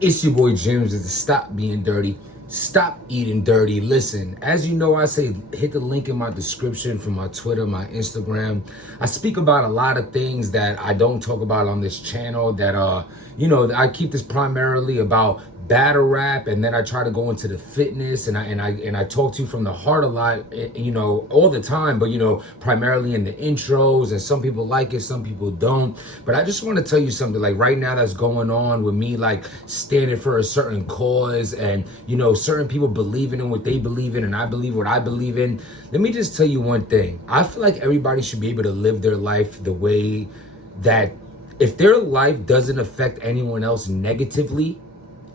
It's your boy James with the Stop Being Dirty, Stop Eating Dirty. Listen, as you know, I say hit the link in my description for my Twitter, my Instagram. I speak about a lot of things that I don't talk about on this channel that I keep this primarily about battle rap, and then I try to go into the fitness, and I talk to you from the heart a lot, all the time, but primarily in the intros, and some people like it, some people don't. But I just want to tell you something, like right now that's going on with me, like standing for a certain cause, and certain people believing in what they believe in, and I believe what I believe in. Let me just tell you one thing. I feel like everybody should be able to live their life the way that, if their life doesn't affect anyone else negatively,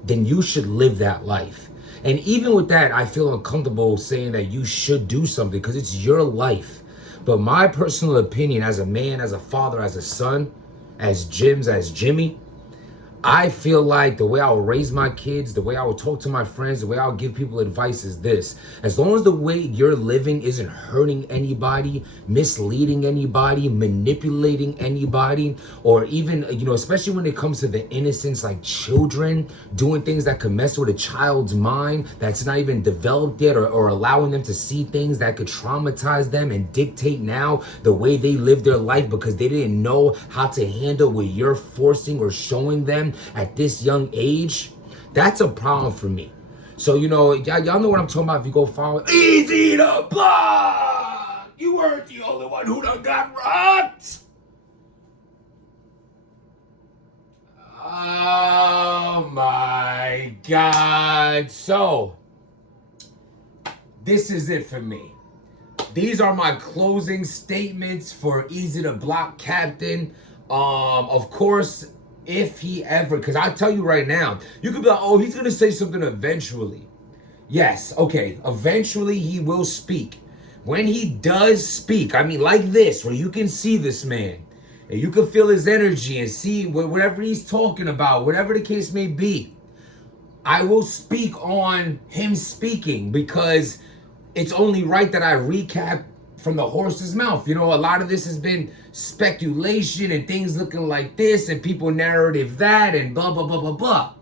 then you should live that life. And even with that, I feel uncomfortable saying that you should do something because it's your life. But my personal opinion as a man, as a father, as a son, as Jimmy, I feel like the way I will raise my kids, the way I will talk to my friends, the way I'll give people advice is this. As long as the way you're living isn't hurting anybody, misleading anybody, manipulating anybody, or even, especially when it comes to the innocence, like children, doing things that could mess with a child's mind that's not even developed yet, or allowing them to see things that could traumatize them and dictate now the way they live their life because they didn't know how to handle what you're forcing or showing them at this young age, that's a problem for me. So, y'all know what I'm talking about. If you go follow Easy the Block, you weren't the only one who done got rocked. Oh my God. So, this is it for me. These are my closing statements for Easy the Block Captain. Of course, if he ever, because I tell you right now, you could be like, oh, he's going to say something eventually. Yes, okay, eventually he will speak. When he does speak, I mean, like this, where you can see this man, and you can feel his energy and see whatever he's talking about, whatever the case may be, I will speak on him speaking because it's only right that I recap from the horse's mouth. A lot of this has been speculation and things looking like this and people narrative that and blah, blah, blah, blah, blah.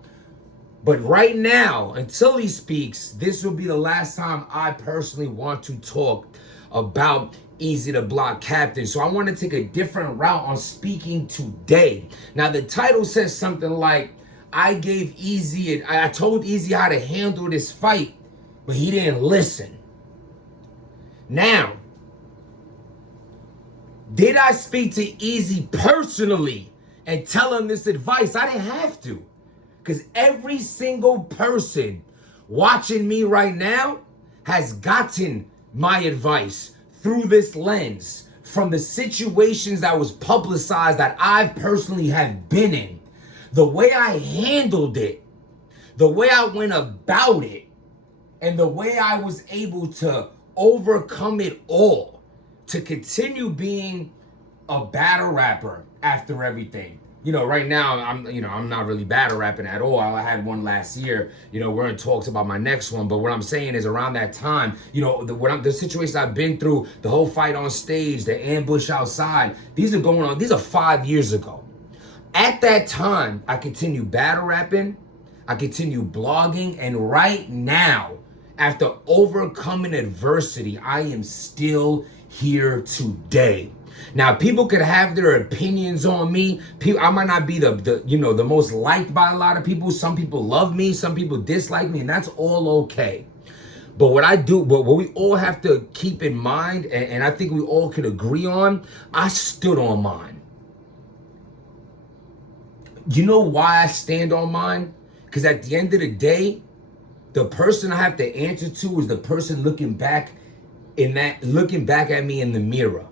But right now, until he speaks, this will be the last time I personally want to talk about Easy the Block Captain. So I want to take a different route on speaking today. Now, the title says something like, I gave Easy, I told Easy how to handle this fight, but he didn't listen. Now, did I speak to Easy personally and tell him this advice? I didn't have to. Because every single person watching me right now has gotten my advice through this lens from the situations that was publicized that I personally have been in. The way I handled it, the way I went about it, and the way I was able to overcome it all to continue being a battle rapper after everything. Right now I'm not really battle rapping at all. I had one last year. We're in talks about my next one. But what I'm saying is around that time, the situations I've been through, the whole fight on stage, the ambush outside, these are 5 years ago. At that time, I continued battle rapping, I continued blogging, and right now, after overcoming adversity, I am still here today. Now, people could have their opinions on me. I might not be the most liked by a lot of people. Some people love me, some people dislike me, and that's all okay. But what we all have to keep in mind, and I think we all could agree on, I stood on mine. You know why I stand on mine? Because at the end of the day, the person I have to answer to is the person looking back at me in the mirror.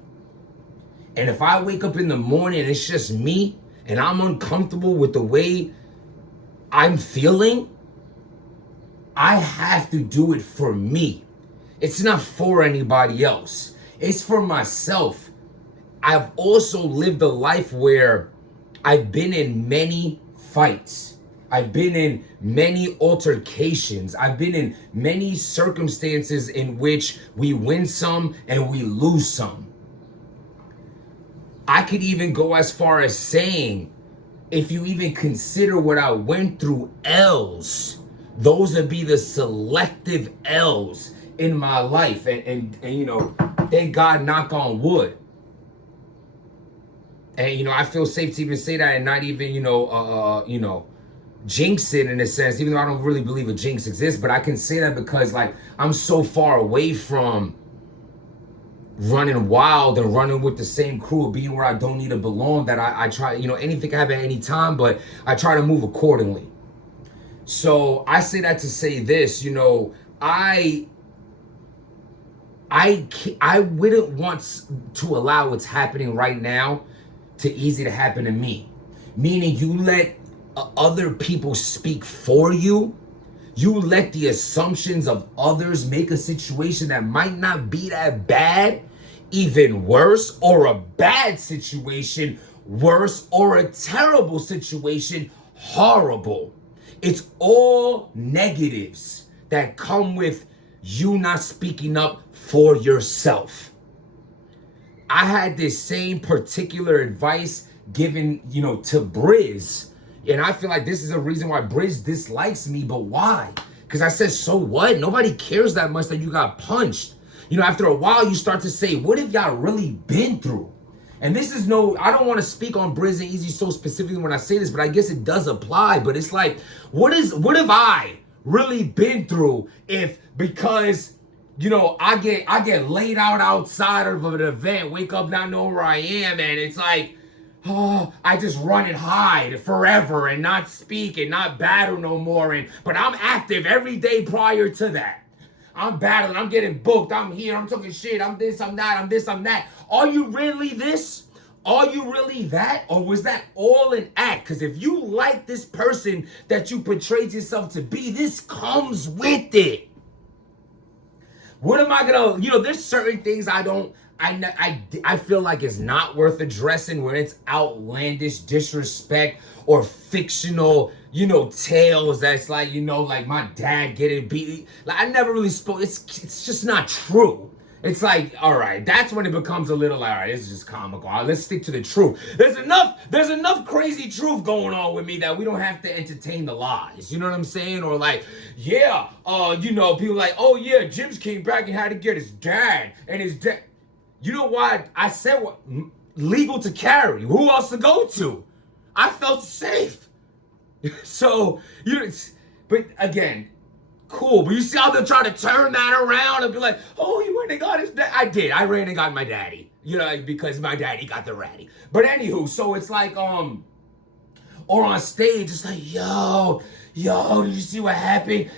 And if I wake up in the morning and it's just me and I'm uncomfortable with the way I'm feeling, I have to do it for me. It's not for anybody else. It's for myself. I've also lived a life where I've been in many fights. I've been in many altercations. I've been in many circumstances in which we win some and we lose some. I could even go as far as saying if you even consider what I went through, L's, those would be the selective L's in my life. And you know, thank God, knock on wood. And you know, I feel safe to even say that and not even, jinx it in a sense, even though I don't really believe a jinx exists, but I can say that because like I'm so far away from running wild and running with the same crew, being where I don't need to belong, that I try, anything can happen at any time, but I try to move accordingly. So I say that to say this, I wouldn't want to allow what's happening right now to easy to happen to me. Meaning you let other people speak for you. You let the assumptions of others make a situation that might not be that bad even worse, or a bad situation worse, or a terrible situation horrible. It's all negatives that come with you not speaking up for yourself. I had this same particular advice given, to Briz. And I feel like this is a reason why Briz dislikes me, but why? Because I said, so what? Nobody cares that much that you got punched. After a while, you start to say, what have y'all really been through? And this is I don't want to speak on Briz and Easy so specifically when I say this, but I guess it does apply. But it's like, what have I really been through because I get laid out outside of an event, wake up not knowing where I am, and it's like, oh, I just run and hide forever and not speak and not battle no more. But I'm active every day prior to that. I'm battling, I'm getting booked, I'm here, I'm talking shit, I'm this, I'm that, I'm this, I'm that. Are you really this? Are you really that? Or was that all an act? Because if you like this person that you portrayed yourself to be, this comes with it. What am I gonna, there's certain things I feel like it's not worth addressing when it's outlandish disrespect or fictional, tales that's like, like my dad getting beat. Like I never really spoke. It's just not true. It's like, all right, that's when it becomes a little, all right, it's just comical. All right, let's stick to the truth. There's enough crazy truth going on with me that we don't have to entertain the lies. You know what I'm saying? Or like, yeah, people like, oh yeah, Jim's came back and had to get his dad and his dad. You know why I said what? Legal to carry. Who else to go to? I felt safe. So, but again, cool. But you see how they're trying to turn that around and be like, oh, he went and got his dad. I did. I ran and got my daddy. Because my daddy got the ratty. But anywho, so it's like, or on stage, it's like, yo, did you see what happened?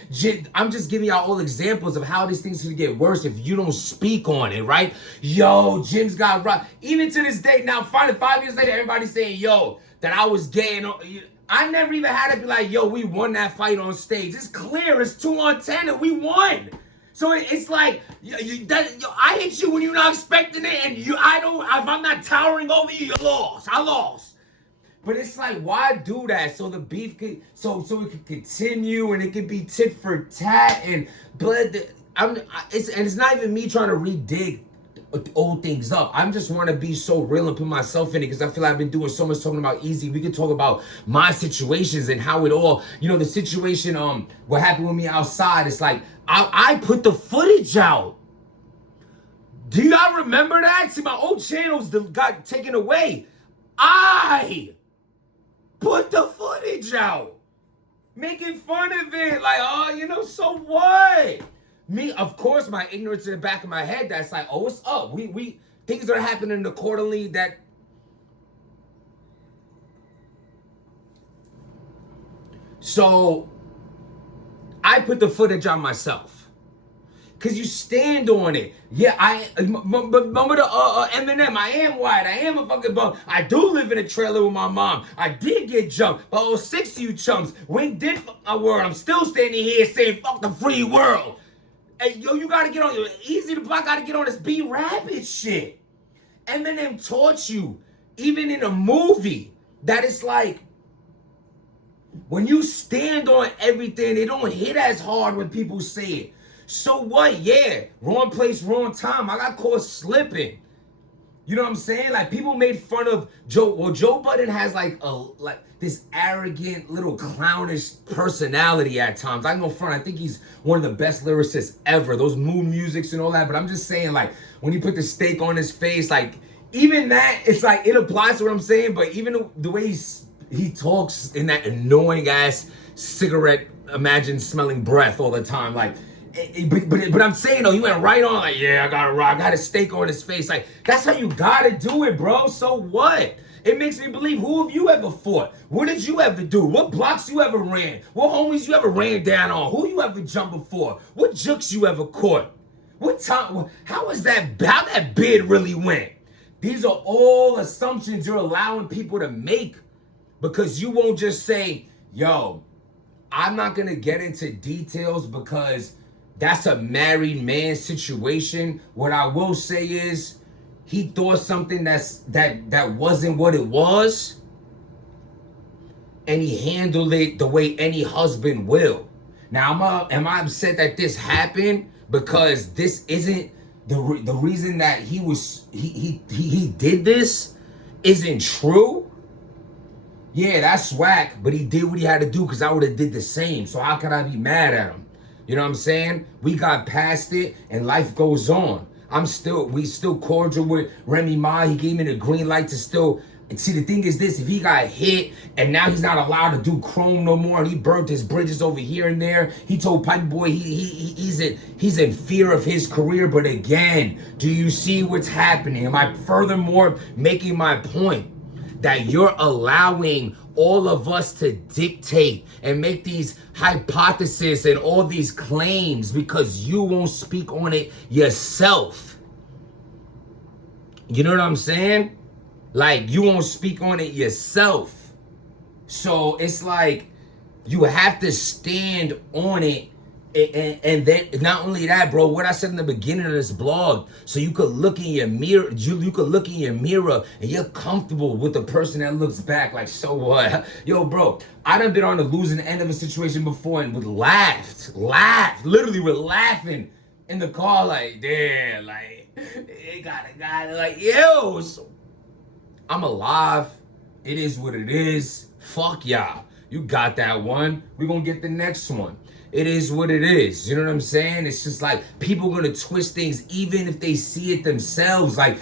I'm just giving y'all all examples of how these things can get worse if you don't speak on it, right? Yo, Jim's got robbed. Even to this day, now, finally, 5 years later, everybody's saying, yo, that I was gay. I never even had to be like, yo, we won that fight on stage. It's clear. It's 2-on-10 and we won. So it's like, I hit you when you're not expecting it, and if I'm not towering over you, you lost. I lost. But it's like, why do that? So the beef could, so it could continue, and it could be tit for tat, and blood. It's not even me trying to redig old things up. I just want to be so real and put myself in it, because I feel like I've been doing so much talking about Easy. We could talk about my situations and how it all, the situation, what happened with me outside. It's like, I put the footage out. Do y'all remember that? See, my old channels got taken away. I put the footage out, making fun of it, like, oh, so what? Me, of course, my ignorance in the back of my head, that's like, oh, what's up? We things are happening accordingly that. So I put the footage on myself. Because you stand on it. Yeah, remember the Eminem, I am white, I am a fucking bum. I do live in a trailer with my mom. I did get jumped by all 6 of you chumps. Wink did fuck my world. I'm still standing here saying fuck the free world. Hey, yo, you gotta get on, Easy to Block gotta get on this Be Rapid shit. Eminem taught you, even in a movie, that it's like, when you stand on everything, it don't hit as hard when people say it. So what? Yeah, wrong place, wrong time. I got caught slipping. You know what I'm saying? Like, people made fun of Joe. Well, Joe Budden has like this arrogant little clownish personality at times. I can go front. I think he's one of the best lyricists ever. Those mood musics and all that. But I'm just saying, like, when you put the steak on his face, like, even that, it's like, it applies to what I'm saying. But even the way he talks in that annoying ass cigarette, imagine smelling breath all the time, like. But I'm saying though, he went right on like, yeah, I got a steak on his face. Like, that's how you gotta do it, bro. So what? It makes me believe, who have you ever fought? What did you ever do? What blocks you ever ran? What homies you ever ran down on? Who you ever jumped before? What jukes you ever caught? What time? How that bid really went? These are all assumptions you're allowing people to make because you won't just say, yo, I'm not gonna get into details because that's a married man situation. What I will say is, he thought something that wasn't what it was, and he handled it the way any husband will. Now, am I upset that this happened because this isn't the reason that he did this isn't true? Yeah, that's whack, but he did what he had to do because I would have did the same. So how could I be mad at him? You know what I'm saying? We got past it and life goes on. We still cordial with Remy Ma. He gave me the green light to still. And see, the thing is this, if he got hit and now he's not allowed to do Chrome no more and he burnt his bridges over here and there, he told Pipe Boy he's in fear of his career. But again, do you see what's happening? Am I furthermore making my point that you're allowing all of us to dictate and make these hypotheses and all these claims because you won't speak on it yourself? You know what I'm saying? Like, you won't speak on it yourself. So it's like you have to stand on it. And then not only that, bro, what I said in the beginning of this blog, so you could look in your mirror, you could look in your mirror and you're comfortable with the person that looks back like, so what? Yo, bro, I done been on the losing end of a situation before and literally we're laughing in the car like, damn, like, it got like, yo, so I'm alive. It is what it is. Fuck y'all. You got that one. We're gonna get the next one. It is what it is. You know what I'm saying? It's just like people are gonna twist things even if they see it themselves. Like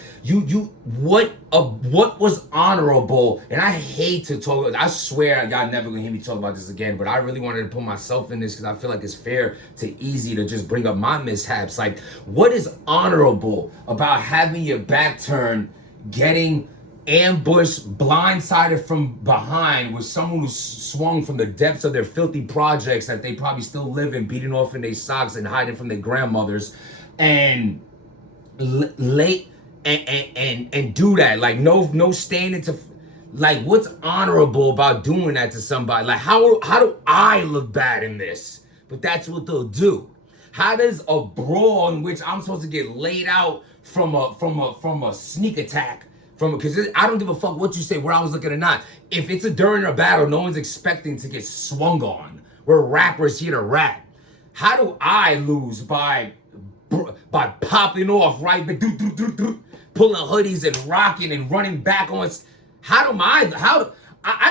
what was honorable? And I hate to talk. I swear y'all never gonna hear me talk about this again. But I really wanted to put myself in this because I feel like it's fair to Easy to just bring up my mishaps. Like, what is honorable about having your back turned, getting ambushed, blindsided from behind with someone who swung from the depths of their filthy projects that they probably still live in, beating off in their socks and hiding from their grandmothers, and late and do that? Like, no standing to, like, what's honorable about doing that to somebody? Like, how do I look bad in this? But that's what they'll do. How does a brawl in which I'm supposed to get laid out from a sneak attack, because I don't give a fuck what you say, where I was looking or not. If it's during a battle, no one's expecting to get swung on. We're rappers here to rap. How do I lose by popping off, right? Pulling hoodies and rocking and running back on. I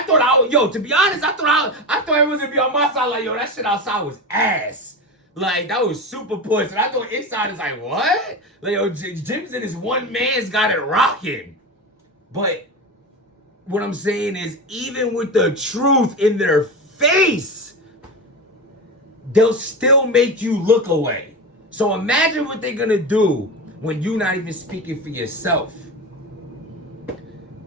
thought to be honest, I thought everyone was gonna be on my side. Like, yo, that shit outside was ass. Like, that was super push. And I thought inside is like, what? Like, yo, Jim's and his one man's got it rocking. But what I'm saying is, even with the truth in their face, they'll still make you look away. So imagine what they're gonna do when you're not even speaking for yourself.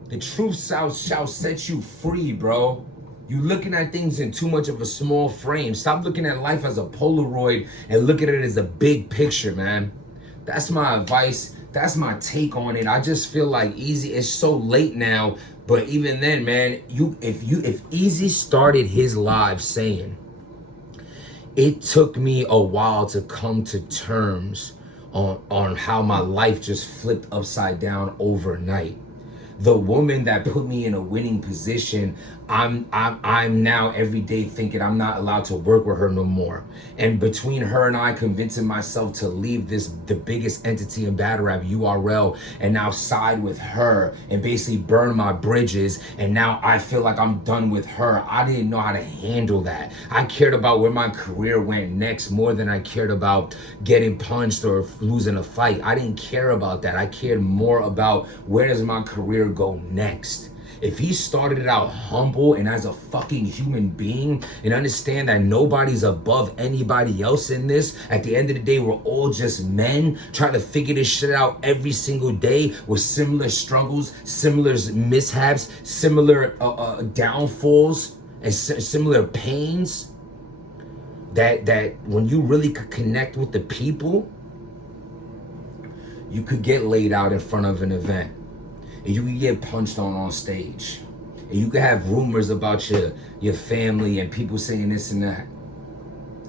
The truth shall set you free, bro. You looking at things in too much of a small frame. Stop looking at life as a Polaroid and look at it as a big picture, man. That's my advice. That's my take on it. I just feel like Easy, it's so late now, but even then, man, if Easy started his live saying, it took me a while to come to terms on how my life just flipped upside down overnight. The woman that put me in a winning position, I'm now every day thinking I'm not allowed to work with her no more. And between her and I convincing myself to leave the biggest entity in battle rap, URL, and now side with her and basically burn my bridges, and now I feel like I'm done with her. I didn't know how to handle that. I cared about where my career went next more than I cared about getting punched or losing a fight. I didn't care about that. I cared more about where does my career go next. If he started it out humble and as a fucking human being and understand that nobody's above anybody else in this, at the end of the day, we're all just men trying to figure this shit out every single day with similar struggles, similar mishaps, similar downfalls, and similar pains, that when you really could connect with the people, you could get laid out in front of an event. And you can get punched on stage. And you can have rumors about your family and people saying this and that.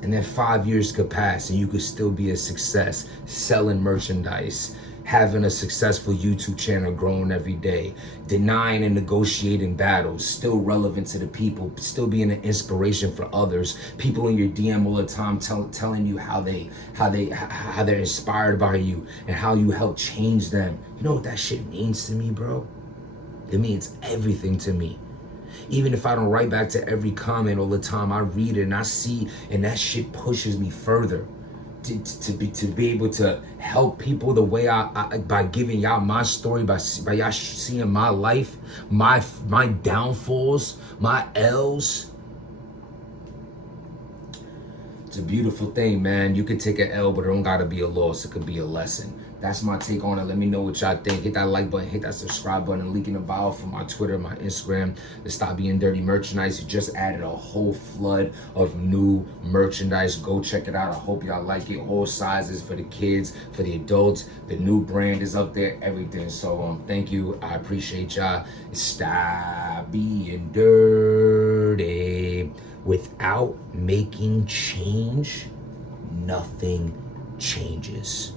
And then 5 years could pass and you could still be a success, selling merchandise, having a successful YouTube channel growing every day, denying and negotiating battles, still relevant to the people, still being an inspiration for others. People in your DM all the time telling you how they're inspired by you and how you help change them. You know what that shit means to me, bro? It means everything to me. Even if I don't write back to every comment all the time, I read it and I see, and that shit pushes me further. To be able to help people the way I by giving y'all my story, by y'all seeing my life, my downfalls, my L's. It's a beautiful thing, man. You can take an L, but it don't gotta be a loss. It could be a lesson. That's my take on it. Let me know what y'all think. Hit that like button, hit that subscribe button, link in the bio for my Twitter, my Instagram, the Stop Being Dirty merchandise. We just added a whole flood of new merchandise. Go check it out. I hope y'all like it. All sizes for the kids, for the adults. The new brand is up there, everything. So thank you. I appreciate y'all. Stop being dirty. Without making change, nothing changes.